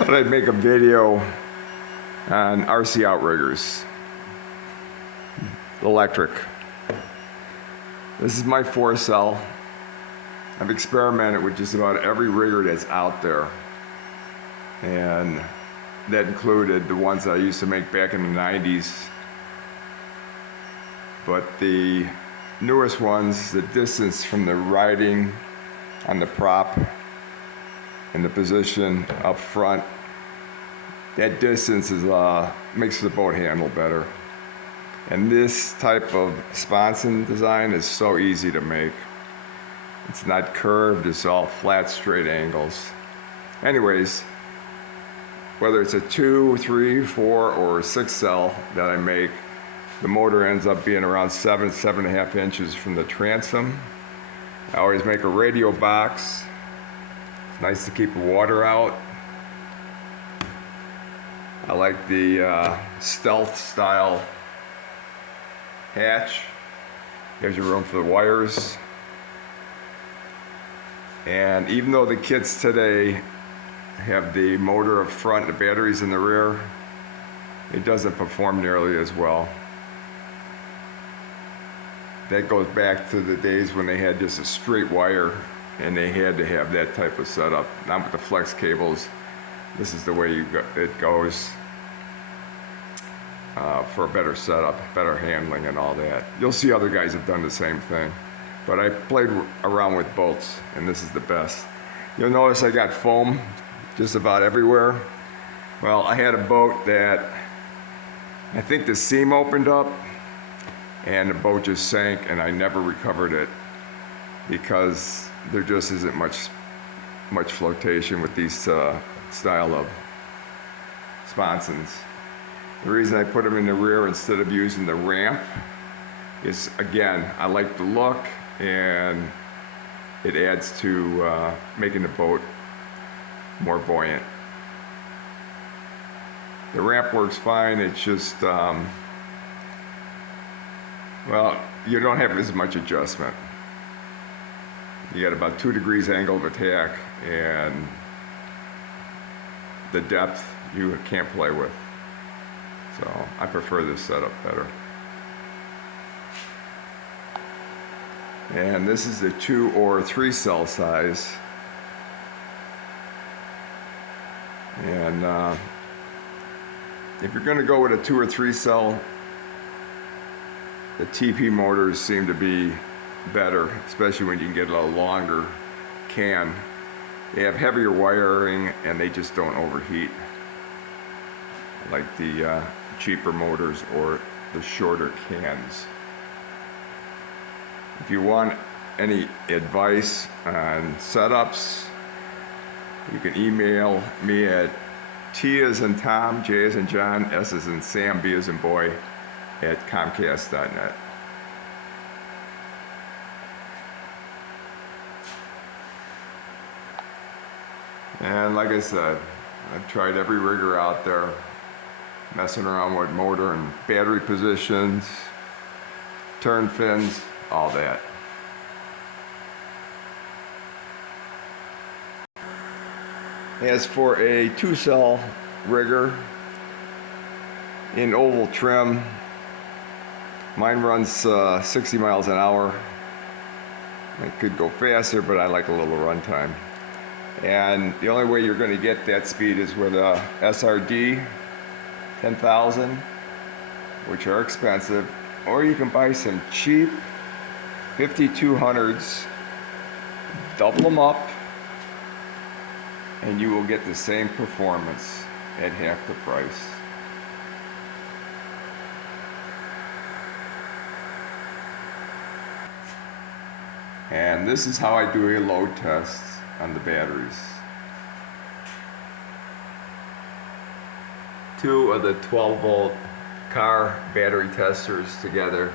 thought I'd make a video on RC Outriggers, electric. This is my 4-cell. I've experimented with just about every rigger that's out there, and that included the ones I used to make back in the 90s. But the newest ones, the distance from the riding on the prop and the position up front, that distance is makes the boat handle better. And this type of sponson design is so easy to make. It's not curved, it's all flat, straight angles. Anyways, whether it's a 2, 3, 4, or 6-cell that I make, the motor ends up being around 7.5 inches from the transom. I always make a radio box. It's nice to keep the water out. I like the stealth style hatch. Gives you room for the wires. And even though the kits today have the motor up front and the batteries in the rear, it doesn't perform nearly as well. That goes back to the days when they had just a straight wire and they had to have that type of setup. Not with the flex cables. This is the way it goes for a better setup, better handling and all that. You'll see other guys have done the same thing. But I played around with bolts, and this is the best. You'll notice I got foam just about everywhere. Well, I had a boat that I think the seam opened up and the boat just sank, and I never recovered it because there just isn't much flotation with these style of sponsons. The reason I put them in the rear instead of using the ramp is, again, I like the look, and it adds to making the boat more buoyant. The ramp works fine, it's just well, you don't have as much adjustment. You got about 2 degrees angle of attack, and the depth you can't play with. So I prefer this setup better. And this is the 2 or 3-cell size. And if you're going to go with a 2 or 3-cell, the TP motors seem to be better, especially when you can get a longer can. They have heavier wiring and they just don't overheat like the cheaper motors or the shorter cans. If you want any advice on setups, you can email me at T as in Tom, J as in John, S as in Sam, B as in boy, at Comcast.net. And like I said, I've tried every rigger out there, messing around with motor and battery positions, turn fins, all that. As for a 2-cell rigger in oval trim, mine runs 60 miles an hour. I could go faster, but I like a little run time. And the only way you're going to get that speed is with a SRD 10,000, which are expensive, or you can buy some cheap 5200s, double them up, and you will get the same performance at half the price. And this is how I do a load test on the batteries. 2 of the 12-volt car battery testers together